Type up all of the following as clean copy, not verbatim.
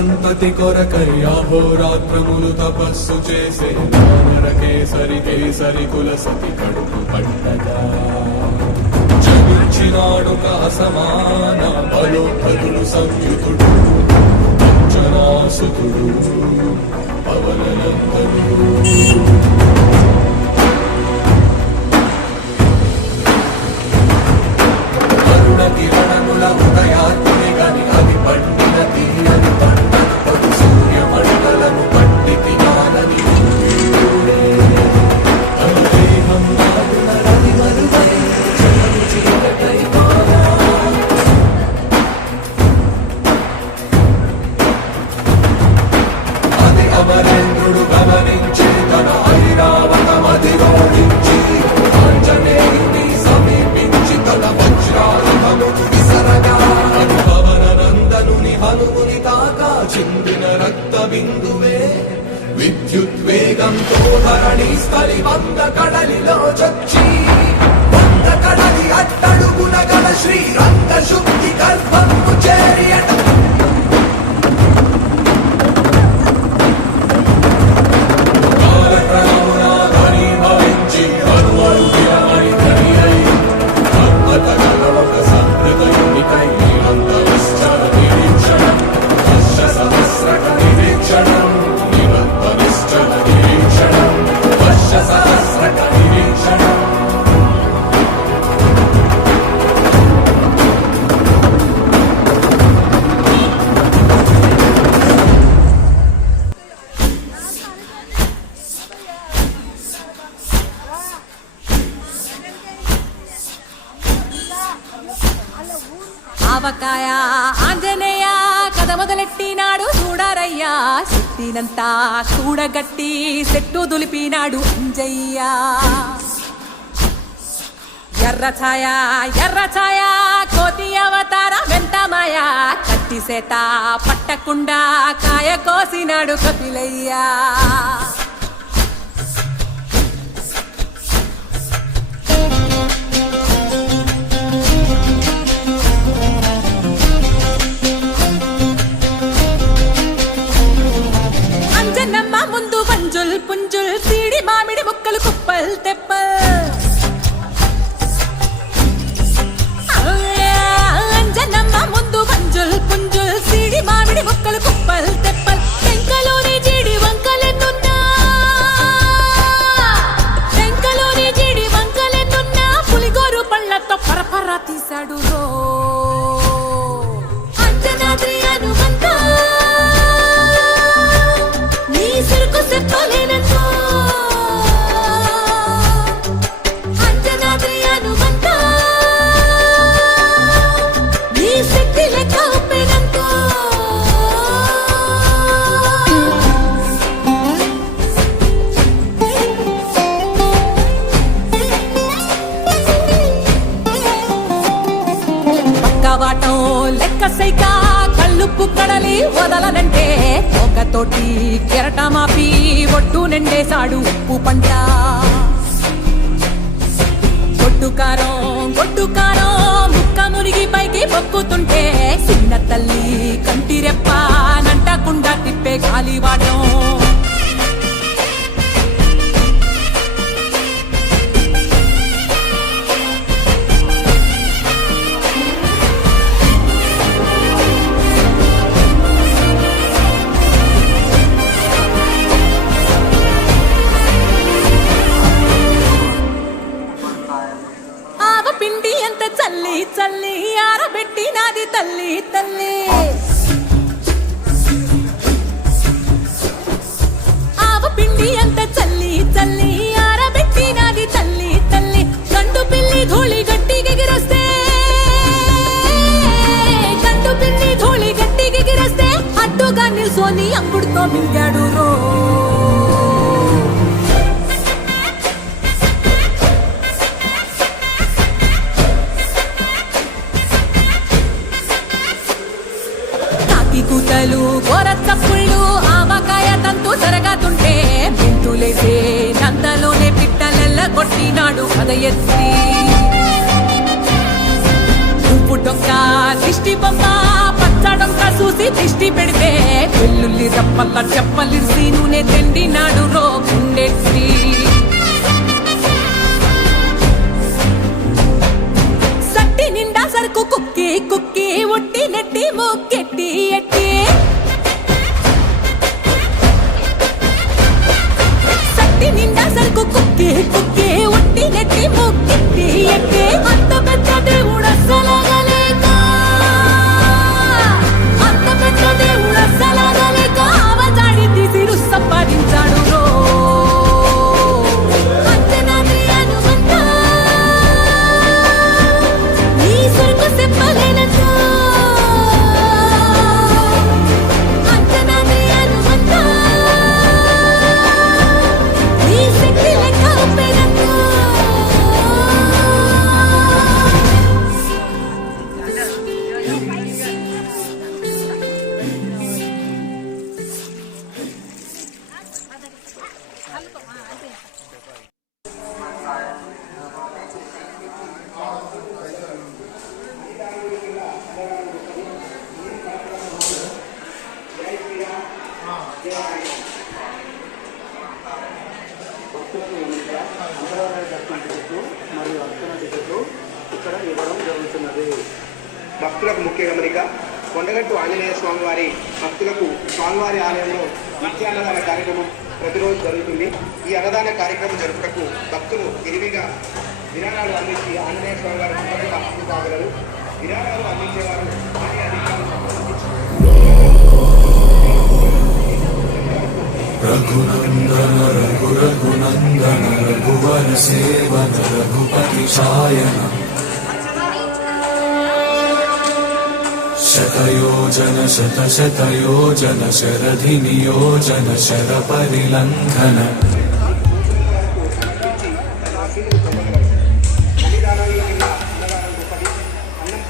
సంతతి కొరకై అహోరాత్రములు తపస్సు చేసే కేసరి కుల సతి కడుపు పట్టగా జనించినాడు సమాన బలోధరుడు సంయుతుడు అంజనాసుతుడు పవననందనుడు అరుణ కిరణముల ఉదయాత్మి గని అది పండిన తీయని పంటను సూర్యమండలము పండితి జ్ఞానని అనుదేహం నాడున రవి మరువై జగము చీకటై మారా అది అమరేంద్రుడు గమనించి తన ఐరావతమధిరోహించి ఆంజనేయుని సమీపించి తన వజ్రాయుధమును విసరగా అది పవననందనుని హనుముని తాకా చిందిన రక్త బిందువే విద్యుద్వేగంతో ధరణి స్థలి వంద కడలిలో చొచ్చి వంద కడలి అట్టడుగున గల శ్రీరంగ శుద్ధి గర్భము చేరియట ఆవకాయ ఆంజనేయ కథ మొదలెట్టినాడు చూడారయ్యా శక్తినంతా చూడగట్టి చెట్టు దులిపినాడు అంజయ్య ఎర్ర ఛాయ కోతి అవతార వెంటమాయ కత్తి సేత పట్టకుండా కాయ కోసినాడు కపిలయ్యా పుంజుల్ సీడి మామిడి ముక్కలు కుప్పల్ తెప్పల్ అంజనమ్మ ముందు పుంజుల్ సీడి మామిడి ముక్కలు కుప్పల్ తెప్పల్ టెంకలోని జీడి వంకలెన్నున్నా పులిగోరు పళ్ళతో పరపర తీశాడు రో అంజనాద్రి అనుబంధ లెక్కసైక కళ్ళుప్పు కడలి వదలనంటే ఒకతోటి కెరటమాపి ఒట్టు నిండేశాడు ఉప్పు పంట గొడ్డుకారం ముక్క మురిగి పైకి పొక్కుతుంటే చిన్న తల్లి కంటిరెప్ప నంటకుండా తిప్పే గాలివాటం చల్లి ఆరబెట్టి నాది తల్లి తల్లి ఆవ పిండి అంత చల్లి ఆరబెట్టి నాది తల్లి తల్లి గండు పిల్లి ధూళి గట్టిగెగిరొస్తే అడ్డుగా నిల్సోని అంగుడుతో మింగాడు రో కూతలు గోర చప్పుళ్ళు ఆవకాయ తంతు జరగతుంటే మెంతులేసే నందలోనే పిట్టలెల్ల కొట్టినాడు కథ ఎత్తి పువ్వు డొక్క దిష్టి బొమ్మ పచ్చడొక్క చూసి దిష్టి పెడితే వెల్లుల్లి రప్పల్ల చెప్పలిసి నూనె తిండినాడు రో గుండెట్టి సట్టి నిండా సరుకు కుక్కి కుక్కి ఒట్టి నెట్టి మొక్కెట్టి ఎట్టి సట్టి నిండా సరుకు కుక్కి కుక్కి ఒట్టి నెట్టి మొక్కెట్టి ఎట్టి అంత పెద్ద దేవుడు అస్సలగలేక అంత పెద్ద దేవుడు అస్సలగలేక అవతాడి తీసి సంపాదించాడు రో అంతనాది అనుమంత నీ సరుకు చెప్పలేనంత అంతనాది అనుమంత నీ శక్తి లెక్క ఒప్పేనంత భక్తులకు ముఖ్య గమనిక కొండగట్టు ఆంజనేయ స్వామివారి భక్తులకు స్వామివారి ఆలయంలో నిత్యాన్నదాన కార్యక్రమం ప్రతిరోజు జరుగుతుంది. ఈ అన్నదాన కార్యక్రమం జరుపుటకు భక్తులు విరివిగా విరాళాలు అందించి ఆంజనేయ స్వామివారి భక్తులు కాగలరు. విరాళాలు అందించేవారు ఆలయ అధికారులు రఘునందన రఘునందన రఘువర సేవన రఘుపతి ఛాయన శతయోజన శతశతయోజన శరధి నియోజన శర పరిలంఘన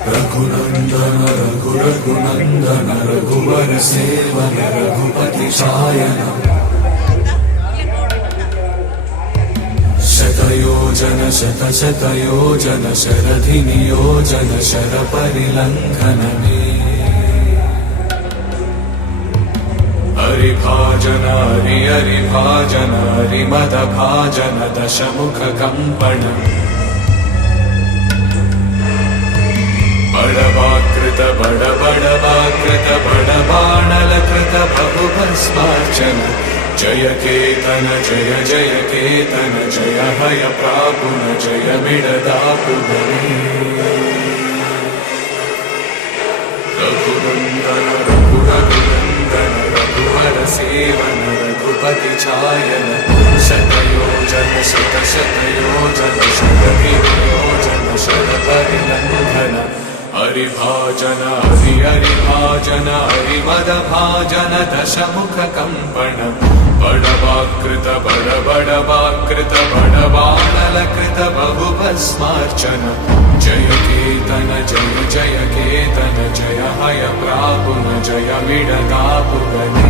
రఘునందన రఘునందన రఘువర సేవన రఘుపతి ఛాయన శతయోజన శతశతయోజన శరధి నియోజన శర పరిలంఘనమే హరిభాజన హరిభాజన హరిమద భాజన దశముఖ కంపణ బడవాకృత బడబడవాకృత బడబాణలకృత బహుభస్మార్చన జయ కేతన జయ జయ కేతన జయ హయ ప్రాపున జయ మిడదాపుగనే రఘునందన రఘునందన రఘువర సేవన రఘుపతి ఛాయన శతయోజన శతశతయోజన శరధి నియోజన శర పరిలంఘన హరిభాజన హరిభాజన హరిమద భాజన దశముఖ కంపణ బడవాకృత బడబడవాకృత బడబాణలకృత బహుభస్మార్చన జయ కేతన జయ జయ కేతన జయ హయ ప్రాపున జయ మిడదాపుగనే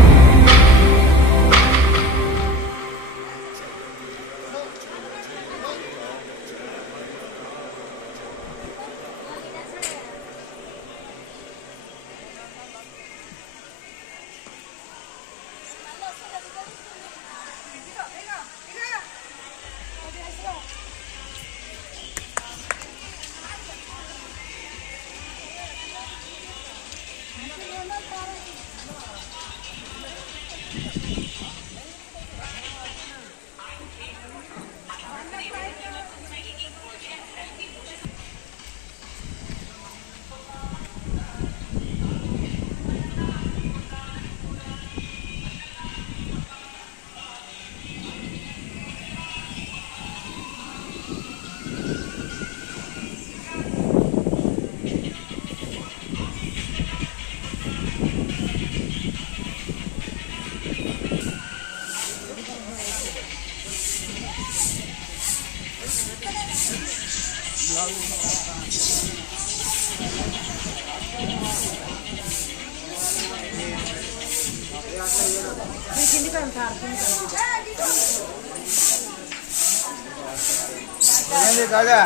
కాగా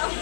అది